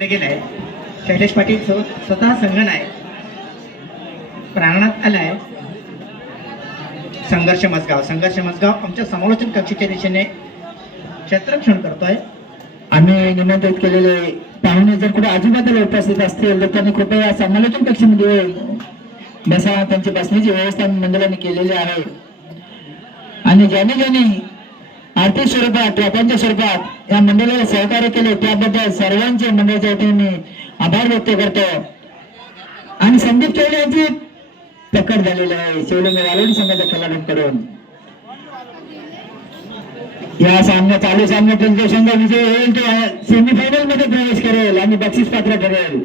गेलाय शैलेश पाटील स्वतः संगण आहे. प्रांगणात आलाय. संघर्ष मजगाव. संघर्ष मजगाव आमच्या समालोचन कक्षेच्या दिशेने क्षेत्रक्षण करतोय. आम्ही निमंत्रित केलेले पाहुणे जर कुठे आजूबाजूला उपस्थित असतील तर त्यांनी कृपया समालोचन कक्षामध्ये बसा. त्यांची बसण्याची व्यवस्था मंडळाने केलेली आहे. आणि ज्याने ज्याने आर्थिक स्वरूपात ट्रॉफांच्या स्वरूपात या मंडळाला सहकार्य केले. त्याबद्दल सर्वांचे मंडळाच्या वतीने आभार व्यक्त करतो. आणि संदीप चौले यांची प्रकट झालेली आहे. शिवलिंग वालोडी संघाच्या खेळाडूंकडून. या सामन्या चालू सामन्यातील जो संघ विजय होईल तो सेमीफायनलमध्ये प्रवेश करेल आणि बक्षीस पात्र ठरेल.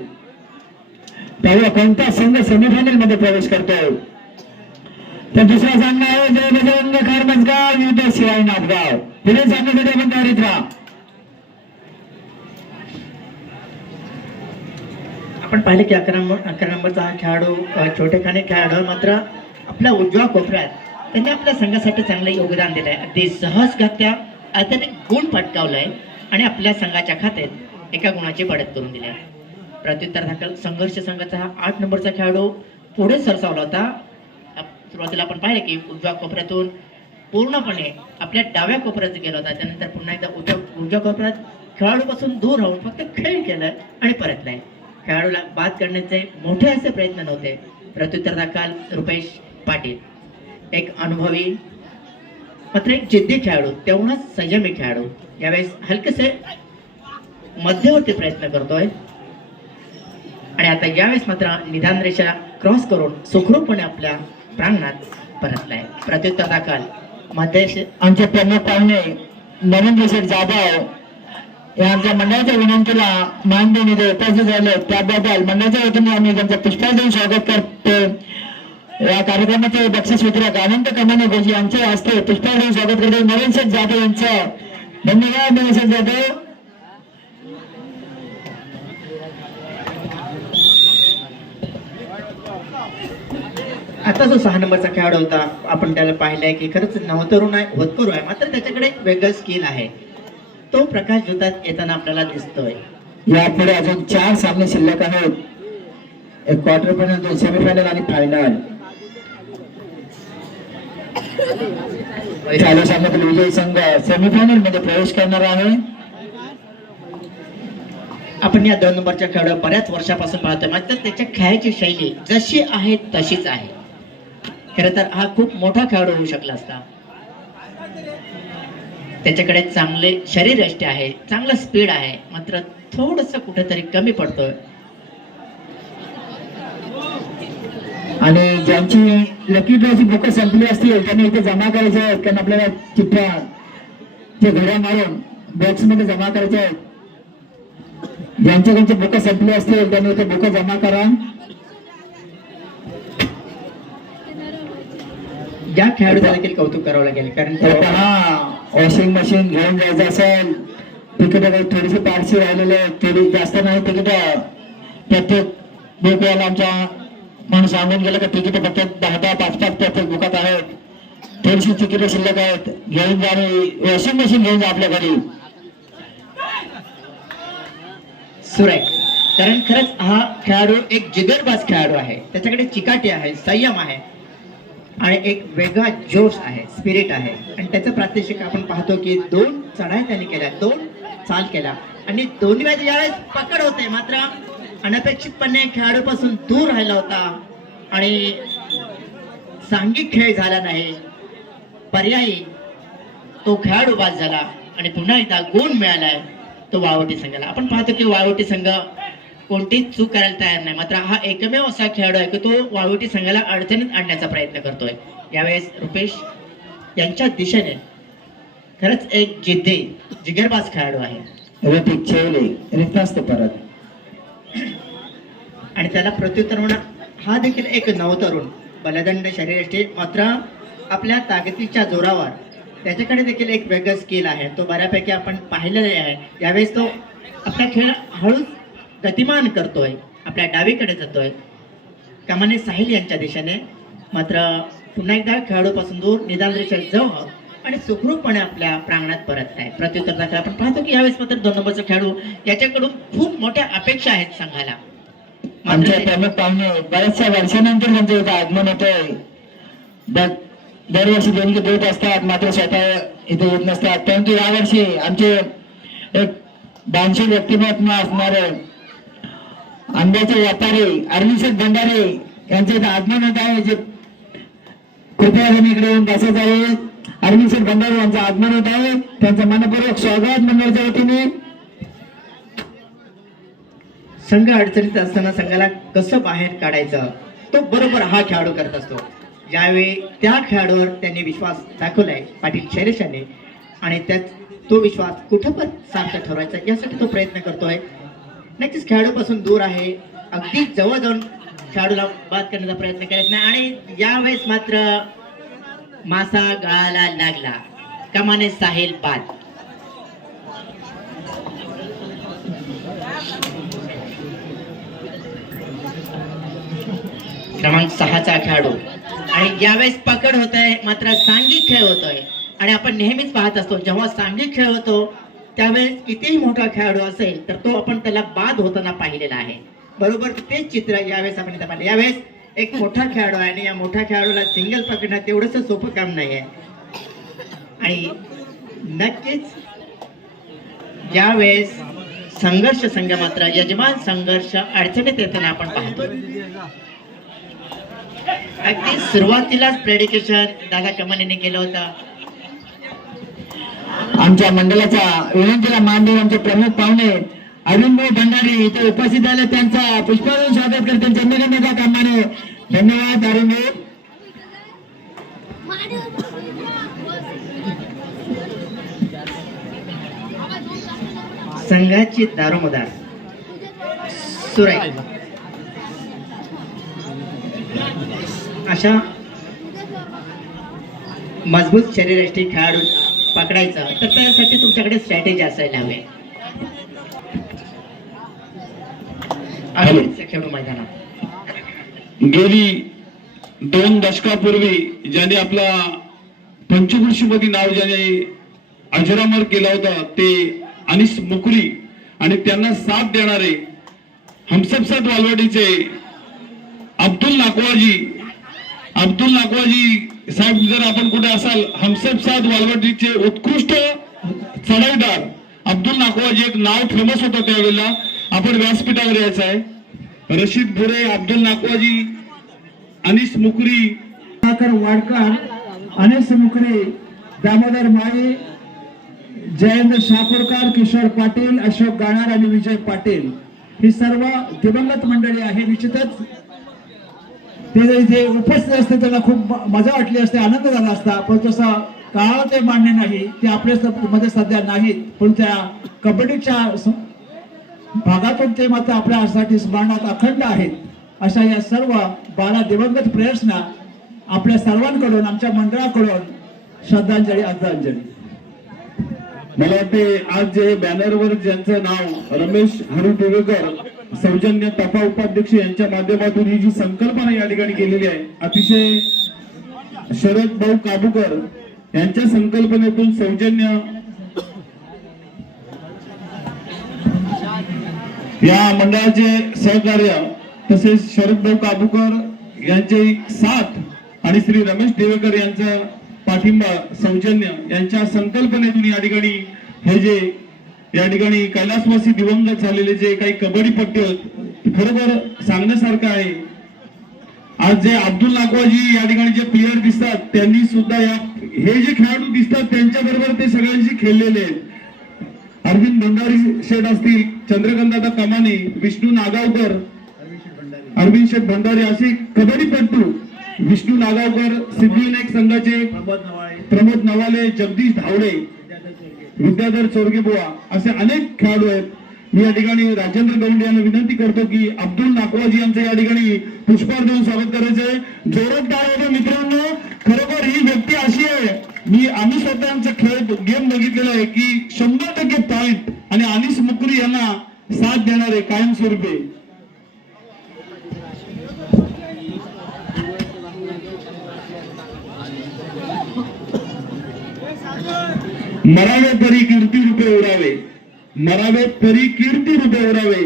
त्यावेळी कोणता संघ सेमीफायनलमध्ये प्रवेश करतोय? तर दुसरा सामना आहे जय बजरंग खारमसगाव विरुद्ध शिवाई नाथगाव पुढील सामन्यासाठी आपण तयारीत राहा. आपण पाहिलं की अकरा नंबर अकरा नंबरचा हा खेळाडू छोटेखाने खेळाडू मात्र आपल्या उजव्या कोपऱ्यात त्यांनी आपल्या संघासाठी चांगलं योगदान दिलं आहे अगदी सहजगत्या अ, त्याने गुण पटकावलाय आणि आपल्या संघाच्या खात्यात एका गुणाची बढत करून दिली आहे. प्रत्युत्तर दाखल संघर्ष संघाचा हा आठ नंबरचा खेळाडू पुढे सरसावला होता. सुरुवातीला आपण पाहिलं की उजव्या कोपऱ्यातून पूर्णपणे आपल्या डाव्या कोपऱ्यात गेला होता. त्यानंतर पुन्हा एकदा उजव्या उजव्या कोपऱ्यात खेळाडूपासून दूर राहून फक्त खेळ केलं आणि परत नाही. खेळाडूला बाद करण्याचे मोठे असे प्रयत्न नव्हते. प्रत्युत्तर दाखल रुपेश पाटील. एक अनुभवी मात्र एक जिद्दी खेळाडू तेवढाच संयमी खेळाडू. यावेळेस हलकेसे मध्यवर्ती प्रयत्न करतोय. आणि आता यावेळेस मात्र निधान रेषा क्रॉस करून सुखरूपपणे आपल्या प्रांगणात परतलाय. प्रत्युत्तर दाखल मध्य आमचे प्रमुख पाहुणे नवीन शेठ जाधव या आमच्या मंडळाच्या विनंतीला मान देऊन इथे उपस्थित झाले त्याबद्दल मंडळाच्या वतीने आम्ही त्यांचं पुष्पा देऊन स्वागत करतो. या कार्यक्रमाचे बक्षीस वितरक अनंत कमाने गोजी यांच्या हस्ते पुष्पा देऊन स्वागत करतो. नवीन शेठ जाधव यांचं. धन्यवाद नवीन शेठ जाधव. आता जो सहा नंबरचा खेळाडू होता आपण त्याला पाहिलंय की खरंच नवतरुण आहे होतकरू आहे मात्र त्याच्याकडे एक वेगळं स्किल आहे. तो प्रकाश ज्योतात येताना आपल्याला दिसतोय. यापुढे अजून चार सामने शिल्लक आहेत. एक क्वार्टर फायनल दोन सेमीफायनल आणि फायनल चालू सामन्यातील विजयी संघ सेमीफायनलमध्ये प्रवेश करणार आहे. आपण या दोन नंबरच्या खेळाडू बऱ्याच वर्षापासून पाहतोय मात्र त्याच्या खेळाची शैली जशी आहे तशीच आहे. खरं तर हा खूप मोठा खेळाडू होऊ शकला असता. त्याच्याकडे चांगले शरीरयष्टी आहे चांगलं स्पीड आहे मात्र थोडस कुठेतरी कमी पडतोय. आणि ज्यांची लकी ड्रॉची बुक संपली असतील त्यांनी इथे जमा करायचे आहेत कारण आपल्याला चिठ्ठ्या ते घड्या मारून बॉक्समध्ये जमा करायचे आहेत. ज्यांच्याकडचे बुक संपली असतील त्यांनी इथे बुक जमा करा. या खेळाडूचं देखील कौतुक करावं लागेल कारण पहा वॉशिंग मशीन घेऊन जायचं असेल तिकीट काही थोडीशी पारशी राहिलेले थोडी जास्त नाही तिकीट प्रत्येक बुकवाला आमच्या म्हणून सांगून गेलं का तिकीट फक्त दहा दहा पाच पाच प्रत्येक बुकात आहेत. थोडीशी तिकीट शिल्लक आहेत. घेऊन जा आणि वॉशिंग मशीन घेऊन जा आपल्या घरी. सुरेख कारण खरंच हा खेळाडू एक जिगरबाज खेळाडू आहे. त्याच्याकडे चिकाटी आहे संयम आहे. आणि एक वेगळा जोश आहे स्पिरिट आहे. आणि त्याचं प्रात्यक्षिक आपण पाहतो की दोन चढाई त्यांनी केल्या दोन चाल केला आणि दोन्ही वेळेस यावेळेस पकड होते मात्र अनपेक्षितपणे खेळाडूपासून दूर राहिला होता. आणि सांघिक खेळ झाला नाही. पर्यायी तो खेळाडू बाद झाला. आणि पुन्हा एकदा गुण मिळालाय तो वावटी संघाला. आपण पाहतो की वावटी संघ कोणतीच चूक करायला तयार नाही. मात्र हा एकमेव असा खेळाडू आहे की तो वाळवटी संघाला अडचणीत आणण्याचा प्रयत्न करतोय. यावेळेस रुपेश यांच्या दिशेने खरंच एक जिद्दी जिगरबाज खेळाडू आहे. ऋतिक रिक्त परत. आणि त्याला प्रत्युत्तर म्हणा हा देखील एक नवतरुण बलदंड शरीरयष्टी मात्र आपल्या ताकदीच्या जोरावर त्याच्याकडे देखील एक वेगळं स्किल आहे. तो बऱ्यापैकी आपण पाहिलेले आहे. यावेळेस तो आपला खेळ हळूच गतिमान करतोय आपल्या डावीकडे जातोय. कमाने साहिल यांच्या दिशेने. मात्र पुन्हा एकदा खेळाडूपासून दूर निदान जवळ आणि सुखरूपपणे आपल्या प्रांगणात परत आहे. प्रत्युत्तर दाखल आपण पाहतो की यावेळेस मात्र दोन नंबरचा खेळाडू याच्याकडून खूप मोठ्या अपेक्षा आहेत संघाला. मात्र आमचे ते- प्रमुख पाहुणे बऱ्याचशा वर्षानंतर त्यांचं इथं आगमन होतंय. द- दरवर्षी देणगी देत असतात मात्र स्वतः इथे येत नसतात. परंतु यावर्षी आमचे एक दानशील व्यक्तिमत्व असणारे आंब्याचे व्यापारी अरविंद भंडारे यांचं इथं आगमन होत आहे. जे कृपया त्यांनी इकडे येऊन बसत आहे. अरविंद भंडारे यांचं आगमन होत आहे. त्यांचं मनपूर्वक स्वागत मंडळाच्या वतीने. संघ अडचणीत असताना संघाला कसं बाहेर काढायचं तो बरोबर हा खेळाडू करत असतो. यावेळी त्या खेळाडूवर त्यांनी विश्वास दाखवलाय पाटील शैलेशाने आणि त्यात तो विश्वास कुठं पण सार्थ ठरवायचा यासाठी तो प्रयत्न करतोय. नक्कीच खेळाडूपासून दूर आहे. अगदी जवळ जाऊन खेळाडूला बाद करण्याचा प्रयत्न करत नाही. आणि यावेळेस मात्र मासा गळाला लागला. कमाने साहिल बाद. क्रमांक सहाचा खेळाडू. आणि यावेळेस पकड होत आहे मात्र सांघिक खेळ होतोय. आणि आपण नेहमीच पाहत असतो जेव्हा सांघिक खेळ होतो त्यावेळेस कितीही मोठा खेळाडू असेल तर तो आपण त्याला बाद होताना पाहिलेला आहे. बरोबर? तेच चित्र यावेळेस आपण इथं पाहिलं. यावेळेस एक मोठा खेळाडू आहे आणि या मोठ्या खेळाडूला सिंगल पकडणं तेवढंच सोपं काम नाही आहे आणि नक्कीच यावेळेस संघर्ष संघ मात्र यजमान संघर्ष अडचणीत येताना आपण पाहतो अगदी सुरुवातीलाच प्रेडिकेशन दादा कमानीने केलं होतं. आमच्या मंडळाच्या विनंतीला मान देऊन आमचे प्रमुख पाहुणे अरुण भंडारी इथे उपस्थित झाले. त्यांचा पुष्पाजून स्वागत करते. चंद्रकांताच्या कामाने धन्यवाद अरुण संघाची दारोमदार सुराई. अशा मजबूत शरीराची खेळाडू पकडायचं. तर त्यासाठी तुमच्याकडे स्ट्रॅटेजी असायला हवे. खेळू मैदानात. गेली दोन दशकापूर्वी ज्याने आपला पंचकृषीमध्ये नाव ज्याने अजरामर केला होता ते अनिस मुकरी आणि त्यांना साथ देणारे हमसबसाद वालवाडीचे अब्दुल नाकवाजी अब्दुल नाकवाजी साहेब जर आपण कुठे असाल हमसबसाद वालवटीचे उत्कृष्ट चढाईदार अब्दुल नाकवाजी एक नाव फेमस होतं त्यावेळेला. आपण व्यासपीठावर यायचं आहे. रशीद भुरे अब्दुल नाकवाजी अनिस मुकरी वाडकर अनिस मुकरे दामोदर माये जयेंद्र शापूरकर किशोर पाटील अशोक गाणार आणि विजय पाटील. ही सर्व दिवंगत मंडळी आहे. निश्चितच ते जर इथे उपस्थित असते त्यांना खूप मजा वाटली असते आनंद झाला असता. पण तसं काळ ते मान्य नाही ते आपल्या मध्ये सध्या नाहीत. पण त्या कबड्डीच्या भागातून ते मात्र आपल्यासाठी स्मरणात अखंड आहेत. अशा या सर्व बारा दिवंगत प्रयत्न आपल्या सर्वांकडून आमच्या मंडळाकडून श्रद्धांजली आदरांजली. मला वाटते आज जे बॅनरवर ज्यांचं नाव रमेश हरू सौजन्य तपा उपाध्यक्ष यांच्या माध्यमातून ही जी संकल्पना या ठिकाणी केलेली आहे अतिशय शरद भाऊ काबूकर यांच्या संकल्पनेतून सौजन्य या मंडळाचे सहकार्य तसेच शरद भाऊ काबूकर यांचे साथ आणि श्री रमेश देवेकर यांचा पाठिंबा सौजन्य यांच्या संकल्पनेतून या ठिकाणी हे जे या ठिकाणी कैलासवासी दिवंगत झालेले जे काही कबड्डीपट्टी आहेत खरोखर सांगण्यासारखं आहे. आज जे अब्दुल नागवाजी या ठिकाणी जे प्लेयर दिसतात त्यांनी सुद्धा या हे जे खेळाडू दिसतात त्यांच्या बरोबर ते सगळ्यांशी खेळलेले आहेत. अरविंद भंडारी शेठ असतील चंद्रकांत कमाने विष्णू नागावकर अरविंद शेठ भंडारी असे कबड्डीपट्टू विष्णू नागावकर सिद्धिविनायक संघाचे प्रमोद नवाले जगदीश धावडे विद्याधर चोरगे बुवा असे अनेक खेळाडू आहेत. मी या ठिकाणी राजेंद्र गवंडे यांना विनंती करतो की अब्दुल नाकवाजी यांचं या ठिकाणी पुष्पहार देऊन स्वागत करायचंय. जोरदार होतं मित्रांनो खरोखर ही व्यक्ती अशी आहे. मी आम्ही स्वतः आमचा खेळ गेम बघितलेला आहे की शंभर टक्के पॉइंट आणि अनिस मुकरी यांना साथ देणारे कायमस्वरूपी. मरावे तरी कीर्ती रुपये उरावे. मरावे तरी कीर्ती रुपये उरावे.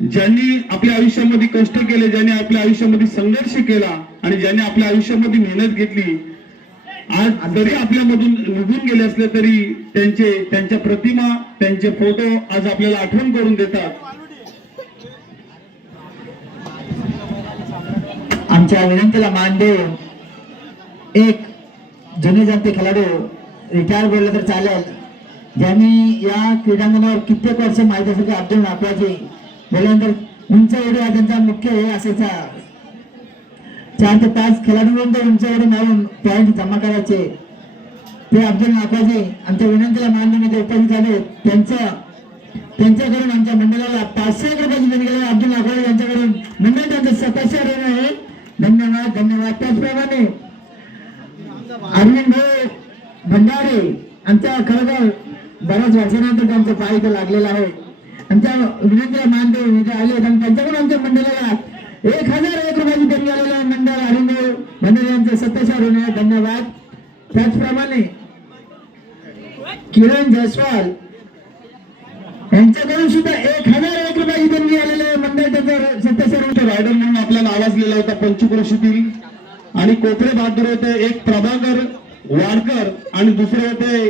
ज्यांनी आपल्या आयुष्यामध्ये कष्ट केले ज्यांनी आपल्या आयुष्यामध्ये संघर्ष केला आणि ज्यांनी आपल्या आयुष्यामध्ये मेहनत घेतली आज जरी आपल्यामधून निघून गेले असले तरी त्यांचे त्यांच्या प्रतिमा त्यांचे फोटो आज आपल्याला आठवण करून देतात. आमच्या विनंतीला मान देऊन एक जुने जाणते खेळाडू रिटायर बोलले तर चालेल. ज्यांनी या क्रीडांगणावर कित्येक वर्ष माहीत असेल की अब्दुल नाकवाजी बोलल्यानंतर उंच उडी हा त्यांचा मुख्य हे असायचा. चार ते पाच खेळाडूंपर्यंत उंच उडी मारून पॉईंट जमा करायचे. ते अब्दुल नाकवाजी आमच्या विनंतीला मान देऊन म्हणजे उपस्थित झाले. त्यांचं त्यांच्याकडून आमच्या मंडळाला पाचशे रुपयाची देणगी आहे. अब्दुल नाफाजी यांच्याकडून मंडळ त्यांचं सतशे ऋण आहे. धन्यवाद धन्यवाद. त्याचप्रमाणे अरविंद भाऊ भंडारे आमच्या खरोखर बऱ्याच वर्षानंतर त्यांचं पाय इथं लागलेलं आहे. आमच्या विनंती मानदेव इथे आले आणि त्यांच्याकडून आमच्या मंडळाला एक हजार एक रुपयाची देणगी आलेलं मंडळ अरविंद भंडारे यांचे सतशे ऋण धन्यवाद. त्याचप्रमाणे किरण जयस्वाल यांच्याकडून सुद्धा एक हजार एक रुपयाची देणगी आलेले मंडळ त्यांचा त्याचं सत्य रायडर म्हणून आपल्याला आवाज लिहिला होता. पंचक्रोशीतील आणि कोपरे बहादूर होते एक प्रभाकर वाडकर आणि दुसरे होते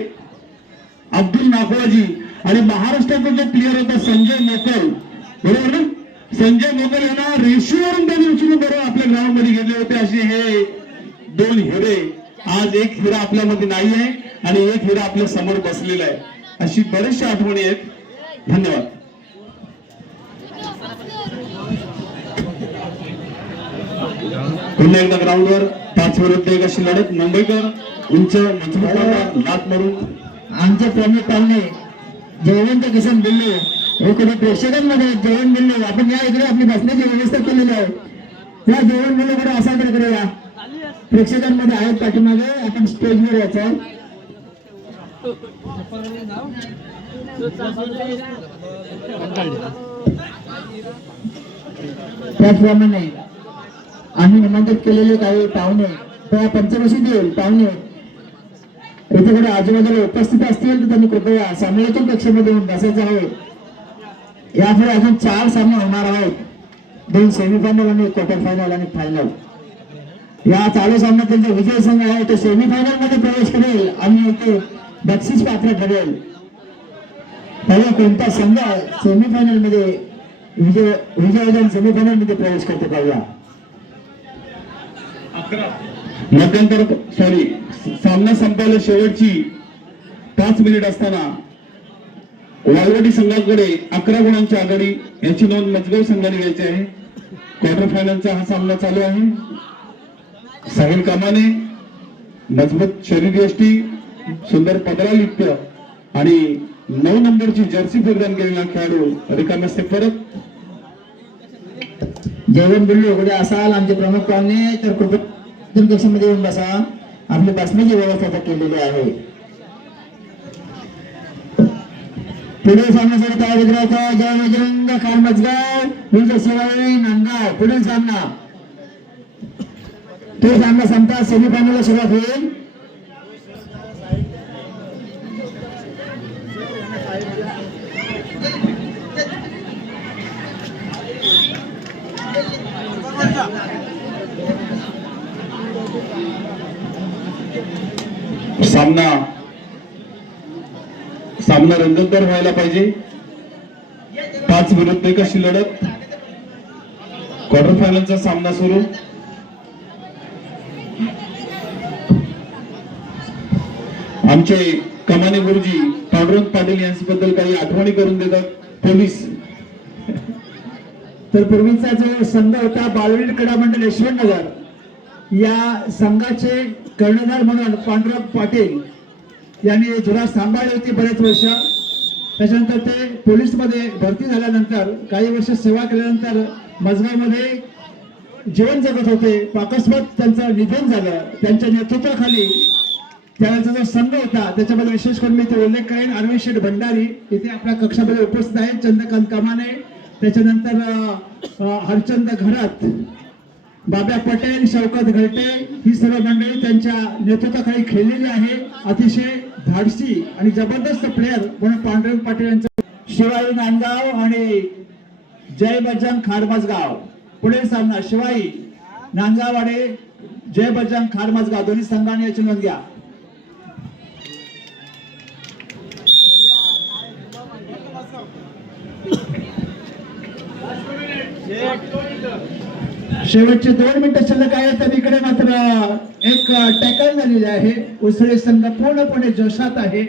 अब्दुल नागवाजी आणि महाराष्ट्राचा जो प्लेअर होता संजय मोकल. बरोबर ना? संजय मोकल यांना रेशीवरून त्या दिवशी बरोबर आपल्या ग्राउंडमध्ये गेले होते. असे हे दोन हिरे. आज एक हिरा आपल्यामध्ये नाही आहे आणि एक हिरा आपल्यासमोर बसलेला आहे. अशी बऱ्याचशा आठवणी आहेत. धन्यवाद. पुन्हा एकदा ग्राउंडवर पाच विरुद्ध एक अशी लढत. मुंबईकर. उंच मजबूत मारून आमचे प्रमुख पाहुणे जयवंत किसन बिल्ले. हे कुठे प्रेक्षकांमध्ये जेवण बिल्ले. आपण या इकडे आपली बसण्याची व्यवस्था केलेली आहे. त्या जेवण बिल्ले कडे असा इकडे या. प्रेक्षकांमध्ये आहेत पाठीमागे. आपण स्टेजवर यायचं त्याचप्रमाणे आम्ही निमंत्रित केलेले काही पाहुणे त्या पंचवशीतील पाहुणे इथे कुठे आजूबाजूला उपस्थित असतील तर त्यांनी कृपया संमेलनातून कक्षेमध्ये येऊन बसायचं आहे यापुढे अजून चार सामने होणार आहेत. दोन सेमीफायनल आणि क्वार्टर फायनल आणि फायनल या चालू सामन्यात त्यांचा विजय संघ आहे. तो सेमीफायनलमध्ये प्रवेश करेल आणि इथे बक्षीस पात्र ठरेल. त्याला कोणता संघ सेमीफायनलमध्ये विजय विजय सेमीफायनलमध्ये प्रवेश करतो पाहूया मध्यंतर सॉरी सामना संपायला शेवटची पाच मिनिट असताना वालवटी संघाकडे अकरा गुणांची आघाडी याची नोंद मजगाव संघाने घ्यायची आहे. क्वार्टर फायनलचा हा सामना चालू आहे. साहिल कामाने मजबूत शरीर यष्टी सुंदर पदरा लिप्य आणि नऊ नंबरची जर्सी परिधान केलेला खेळाडू रिकाम्या असते परत. जेवण बिल्लो कुठे असाल आमचे प्रमुख पाहुणे तर कृपया तुम्ही कक्षामध्ये येऊन बसा. आपली बसण्याची व्यवस्था केलेली आहे. पुढील सामन्यासाठी तयारी करायचा जय बजरंग खान मजगाव विजय शिवाई नांदगाव. पुढील सामना. तो सामना संपता सेमीफायनलला सुरुवात होईल. सामना सामना रंगतदार व्हायला पाहिजे. पाच विरुद्ध कशी लढत क्वार्टर फायनलचा सामना सुरू. आमचे कमाने गुरुजी पांडुरंग पाटील यांच्याबद्दल काही आठवणी करून देतात. पोलीस. तर पूर्वीचा जो संघ होता बालवीर क्रीडा मंडळ यशवंतनगर या संघाचे कर्णधार म्हणून पांडुरंग पाटील यांनी धुरा सांभाळली होती बरेच वर्ष. त्याच्यानंतर ते पोलीसमध्ये भरती झाल्यानंतर काही वर्ष सेवा केल्यानंतर मजगावमध्ये जीवन जगत होते. पाकस्मत त्यांचं निधन झालं. त्यांच्या नेतृत्वाखाली त्यावेळेचा जो संघ होता त्याच्यामध्ये विशेष करून मी ते उल्लेख करेन. अरविंद शेठ भंडारी इथे आपल्या कक्षामध्ये उपस्थित आहेत. चंद्रकांत कमाने. त्याच्यानंतर हरचंद घरात बाबा पटेल शौकत घरटे ही सर्व मंडळी त्यांच्या नेतृत्वाखाली खेळलेली आहे. अतिशय धाडसी आणि जबरदस्त प्लेअर म्हणून पांडुरंग पाटील यांचं शिवाई नांदगाव आणि जय बजरंग खारमजगाव. पुढील सामना शिवाई नांदगाव आणि जय बजरंग खारमजगाव. दोन्ही संघाने याची नोंद घ्या. शेवटचे दोन मिनिटं शिल्लक आहे. तर इकडे मात्र एक टॅकल झालेली आहे. उसळे संघ पूर्णपणे जोशात आहे.